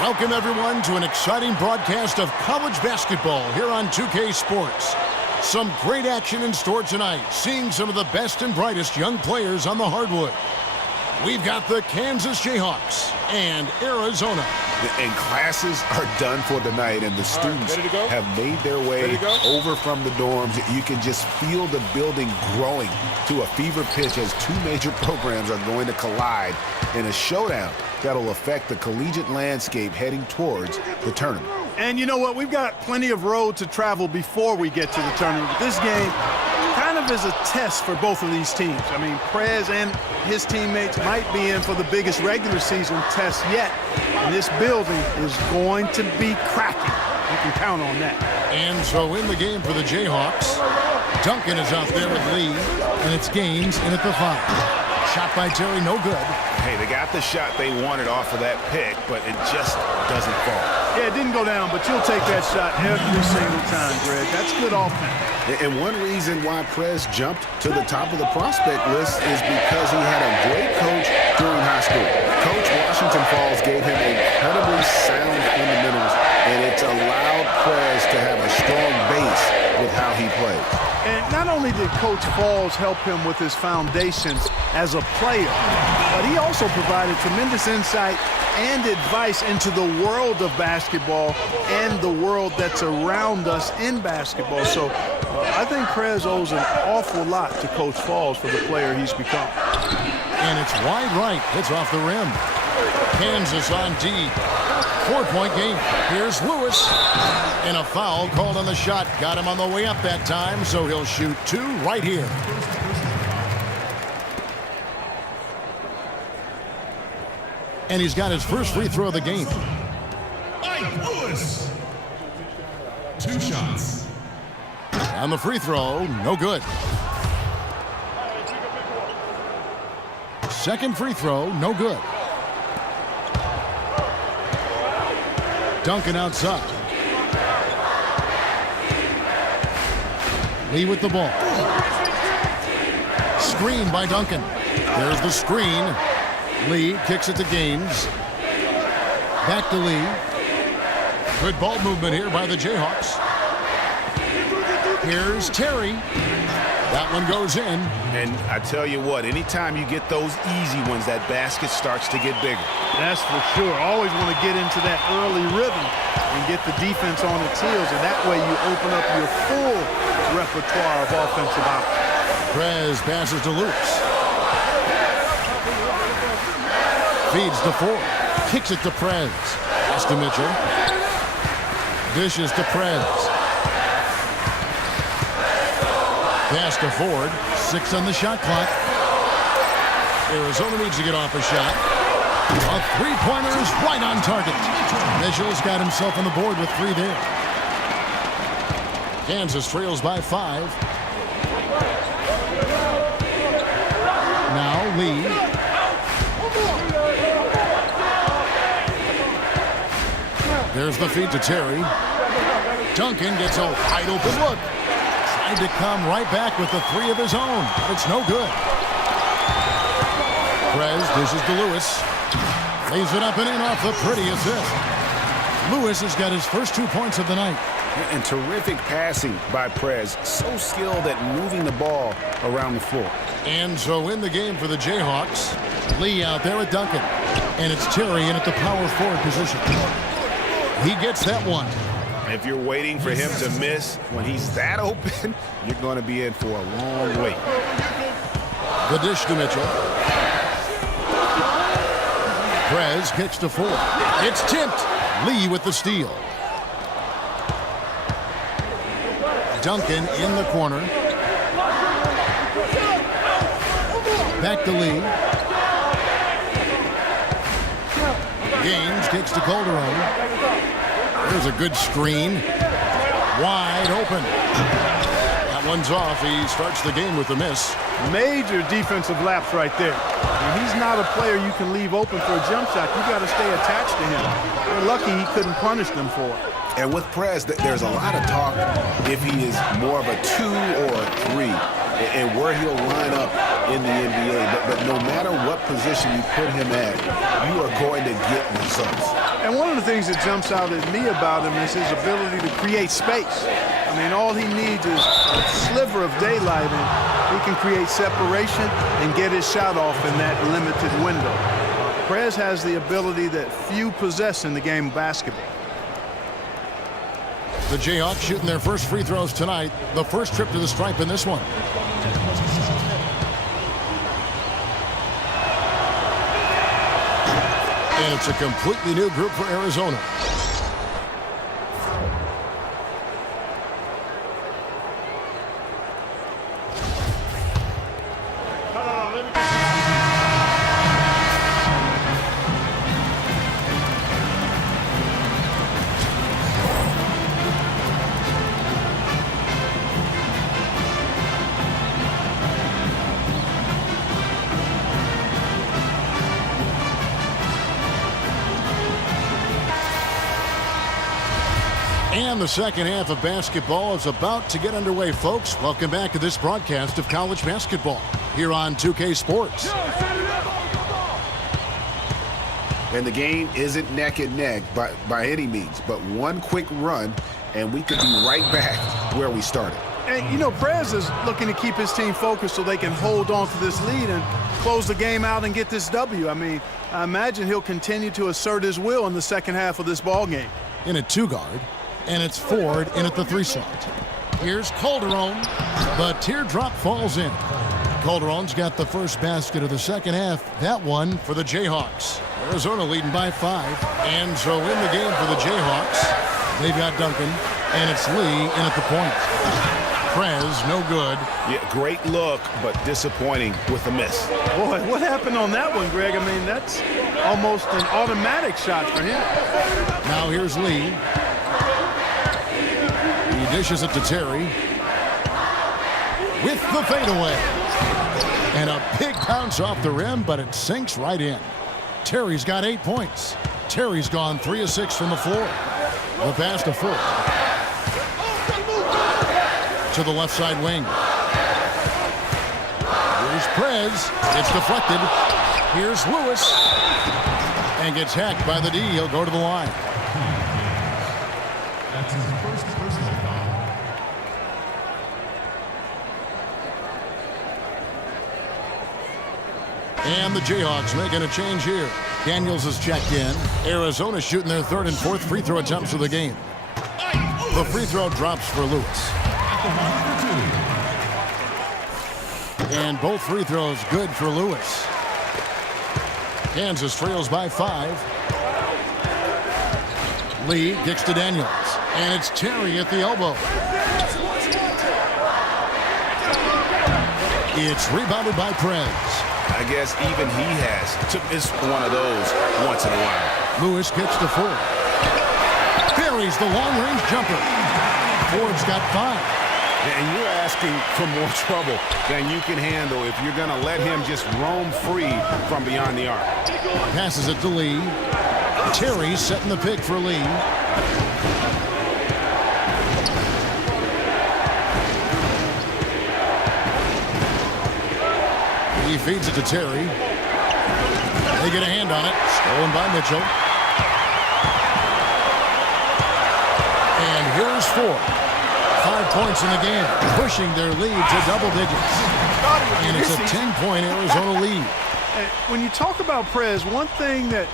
Welcome, everyone, to an exciting broadcast of college basketball here on 2K Sports. Some great action in store tonight, seeing some of the best and brightest young players on the hardwood. We've got the Kansas Jayhawks and Arizona. And classes are done for the night, and the students have made their way over from the dorms. You can just feel the building growing to a fever pitch as two major programs are going to collide in a showdown that'll affect the collegiate landscape heading towards the tournament. And you know what? We've got plenty of road to travel before we get to the tournament. But this game kind of is a test for both of these teams. I mean, Prez and his teammates might be in for the biggest regular season test yet. And this building is going to be cracking. You can count on that. And so in the game for the Jayhawks, Duncan is out there with Lee, and it's Gaines in at the 5. Shot by Terry, no good. Hey, they got the shot they wanted off of that pick, but it just doesn't fall. Yeah, it didn't go down, but you'll take that shot every single time, Greg. That's good offense. And one reason why Prez jumped to the top of the prospect list is because he had a great coach during high school. Coach Washington Falls gave him incredibly sound fundamentals, and it's allowed Prez to have a strong base with how he plays. And not only did Coach Falls help him with his foundations as a player, but he also provided tremendous insight and advice into the world of basketball and the world that's around us in basketball. So I think Prez owes an awful lot to Coach Falls for the player he's become. And it's wide right. It's off the rim. Kansas on D. 4-point game. Here's Lewis. And a foul called on the shot. Got him on the way up that time, so he'll shoot 2 right here. And he's got his first free throw of the game. Lewis. 2 shots. On the free throw, no good. Second free throw, no good. Duncan outside. Lee with the ball. Screen by Duncan. There's the screen. Lee kicks it to Gaines. Back to Lee. Good ball movement here by the Jayhawks. Here's Terry. That one goes in. And I tell you what, anytime you get those easy ones, that basket starts to get bigger. That's for sure. Always want to get into that early rhythm and get the defense on its heels, and that way you open up your full repertoire of offensive options. Prez passes to Lewis. Feeds to Ford. Kicks it to Prez. Pass to Mitchell. Dishes to Prez. Pass to Ford. 6 on the shot clock. Arizona needs to get off a shot. A three-pointer is right on target. Mitchell's got himself on the board with 3 there. Kansas trails by 5. Now Lee. There's the feed to Terry. Duncan gets a wide open look. Tried to come right back with the 3 of his own. It's no good. Prez dishes to Lewis. Lays it up and in off the pretty assist. Lewis has got his first 2 points of the night. And terrific passing by Prez. So skilled at moving the ball around the floor. And so in the game for the Jayhawks, Lee out there with Duncan. And it's Terry in at the power forward position. He gets that one. If you're waiting for him to miss when he's that open, you're going to be in for a long wait. The dish to Mitchell. Prez kicks to Ford. It's tipped. Lee with the steal. Duncan in the corner. Back to Lee. Gaines kicks to Calderon. There's a good screen. Wide open. That one's off. He starts the game with a miss. Major defensive lapse right there. And he's not a player you can leave open for a jump shot. You got to stay attached to him. They're lucky he couldn't punish them for it. And with Prez, there's a lot of talk if he is more of a 2 or a 3, and where he'll line up in the NBA. But no matter what position you put him at, you are going to get results. And one of the things that jumps out at me about him is his ability to create space. I mean, all he needs is a sliver of daylight, and he can create separation and get his shot off in that limited window. Prez has the ability that few possess in the game of basketball. The Jayhawks shooting their first free throws tonight. The first trip to the stripe in this one. And it's a completely new group for Arizona. And the second half of basketball is about to get underway, folks. Welcome back to this broadcast of college basketball here on 2K Sports. And the game isn't neck and neck by any means, but one quick run, and we could be right back where we started. And, you know, Prez is looking to keep his team focused so they can hold on to this lead and close the game out and get this W. I mean, I imagine he'll continue to assert his will in the second half of this ball game. In a two-guard. And it's Ford in at the 3 slot. Here's Calderon. The teardrop falls in. Calderon's got the first basket of the second half. That one for the Jayhawks. Arizona leading by 5. And so in the game for the Jayhawks, they've got Duncan. And it's Lee in at the point. Prez, no good. Yeah, great look, but disappointing with a miss. Boy, what happened on that one, Greg? I mean, that's almost an automatic shot for him. Now here's Lee. He dishes it to Terry with the fadeaway. And a big bounce off the rim, but it sinks right in. Terry's got 8 points. Terry's gone 3 of 6 from the floor. The pass to Ford. To the left side wing. Here's Prez. It's deflected. Here's Lewis. And gets hacked by the D. He'll go to the line. That's his first personal foul. And the Jayhawks making a change here. Daniels is checked in. Arizona shooting their third and fourth free throw attempts of the game. The free throw drops for Lewis. And both free throws good for Lewis. Kansas trails by 5. Lee kicks to Daniels. And it's Terry at the elbow. It's rebounded by Prez. I guess even he has missed one of those once in a while. Lewis kicks to Ford. Buries the long-range jumper. Ford's got 5. And you're asking for more trouble than you can handle if you're going to let him just roam free from beyond the arc. Passes it to Lee. Terry setting the pick for Lee. He feeds it to Terry. They get a hand on it. Stolen by Mitchell. And here's Ford. 5 points in the game, pushing their lead to double digits. And it's a 10-point Arizona lead. When you talk about Prez, one thing that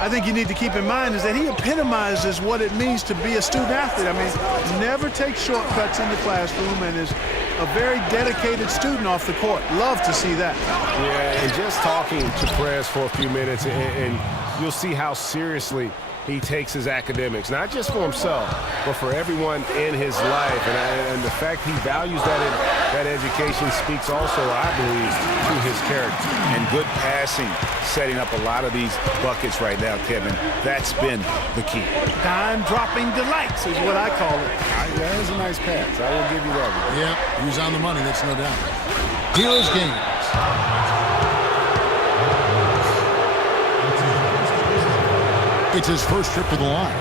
I think you need to keep in mind is that he epitomizes what it means to be a student athlete. I mean, never takes shortcuts in the classroom and is a very dedicated student off the court. Love to see that. Yeah, and just talking to Prez for a few minutes, and you'll see how seriously he takes his academics, not just for himself, but for everyone in his life. And the fact he values that education speaks also, I believe, to his character. And good passing, setting up a lot of these buckets right now, Kevin. That's been the key. Dime-dropping delights is what I call it. That is a nice pass. I will give you that one. Yep, he's on the money, that's no doubt. Here's Gaines. It's his first trip to the line.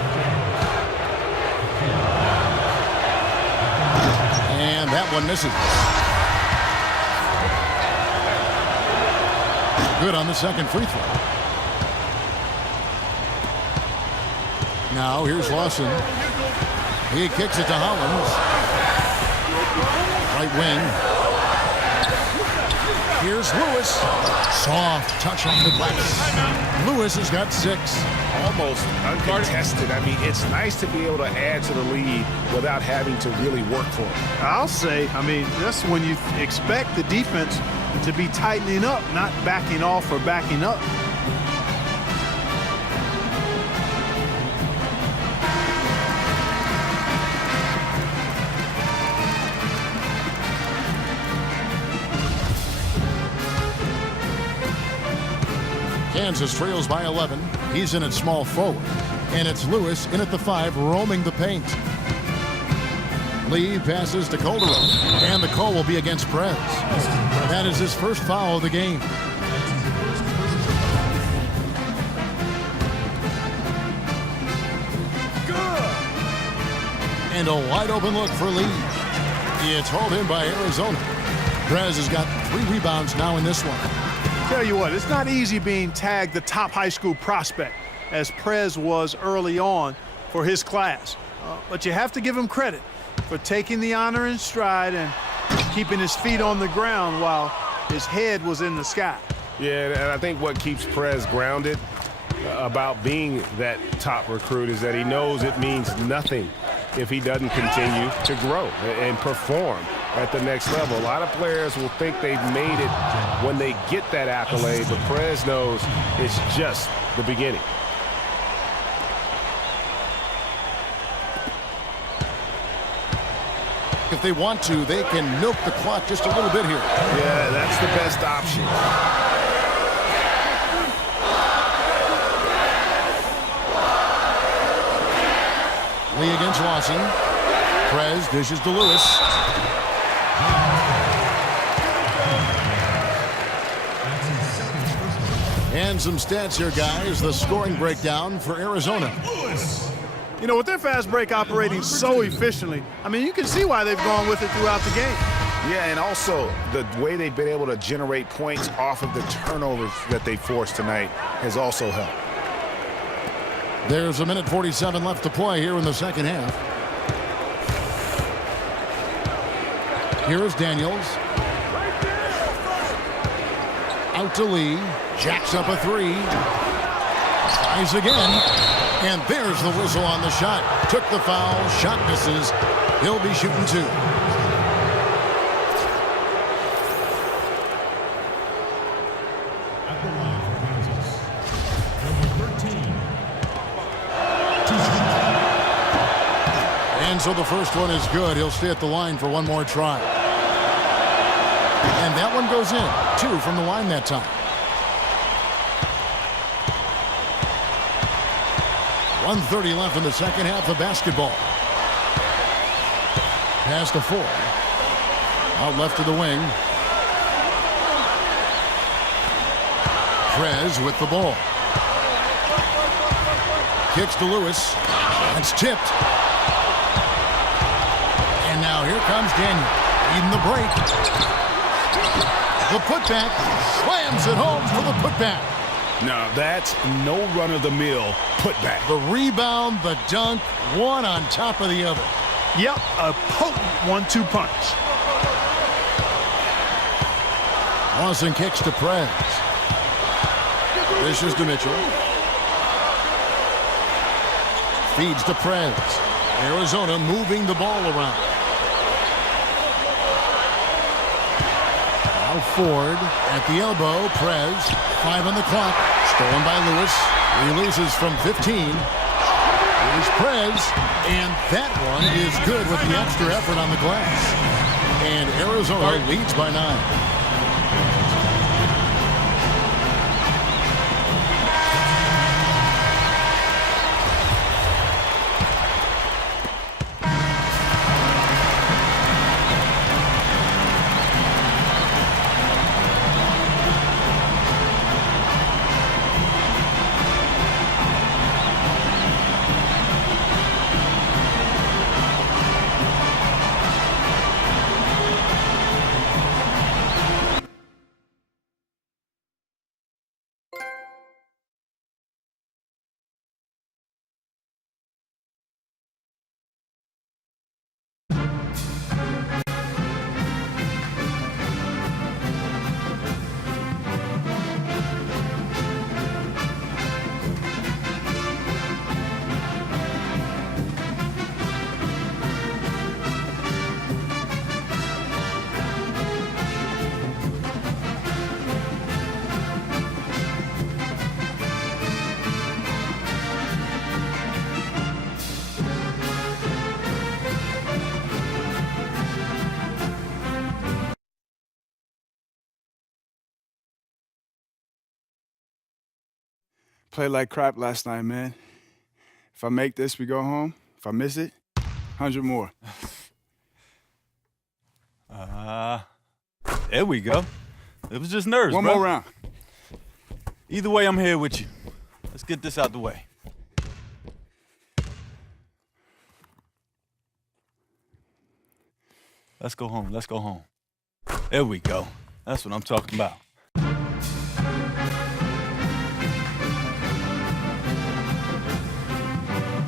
And that one misses. Good on the second free throw. Now here's Lawson. He kicks it to Hollins. Right wing. Here's Lewis. Soft touch on the glass. Lewis has got 6. Almost uncontested. I mean, it's nice to be able to add to the lead without having to really work for it. I'll say, I mean, that's when you expect the defense to be tightening up, not backing off or backing up. Kansas trails by 11. He's in at small forward. And it's Lewis in at the 5, roaming the paint. Lee passes to Calderon. And the call will be against Prez. That is his first foul of the game. And a wide open look for Lee. It's hauled in by Arizona. Prez has got 3 rebounds now in this one. Tell you what, it's not easy being tagged the top high school prospect, as Prez was early on for his class. But you have to give him credit for taking the honor in stride and keeping his feet on the ground while his head was in the sky. Yeah, and I think what keeps Prez grounded about being that top recruit is that he knows it means nothing if he doesn't continue to grow and perform at the next level. A lot of players will think they've made it when they get that accolade, but Prez knows it's just the beginning. If they want to, they can milk the clock just a little bit here. Yeah, that's the best option. Lee against Lawson. Prez dishes to Lewis. And some stats here, guys. The scoring breakdown for Arizona. You know, with their fast break operating so efficiently, I mean, you can see why they've gone with it throughout the game. Yeah, and also the way they've been able to generate points off of the turnovers that they forced tonight has also helped. There's 1:47 left to play here in the second half. Here is Daniels. Out to Lee. Jacks up a 3. Tries again. And there's the whistle on the shot. Took the foul. Shot misses. He'll be shooting 2. At the line for Kansas, number 13. And so the first one is good. He'll stay at the line for one more try. And that one goes in. 2 from the line that time. 1:30 left in the second half of basketball. Pass to Ford. Out left to the wing. Prez with the ball. Kicks to Lewis. It's tipped. And now here comes Daniel. Leading the break. The putback. Slams it home for the putback. Now, that's no run-of-the-mill putback. The rebound, the dunk, one on top of the other. Yep, a potent 1-2 punch. Lawson kicks to Prez. This is to Mitchell. Feeds to Prez. Arizona moving the ball around. Now Ford at the elbow. Prez. 5 on the clock. Stolen by Lewis. Releases from 15. Here's Prez. And that one is good with the extra effort on the glass. And Arizona leads by 9. Played like crap last night, man. If I make this, we go home. If I miss it, 100 more. There we go. It was just nerves, One bro. more round. Either way, I'm here with you. Let's get this out the way. Let's go home. Let's go home. There we go. That's what I'm talking about.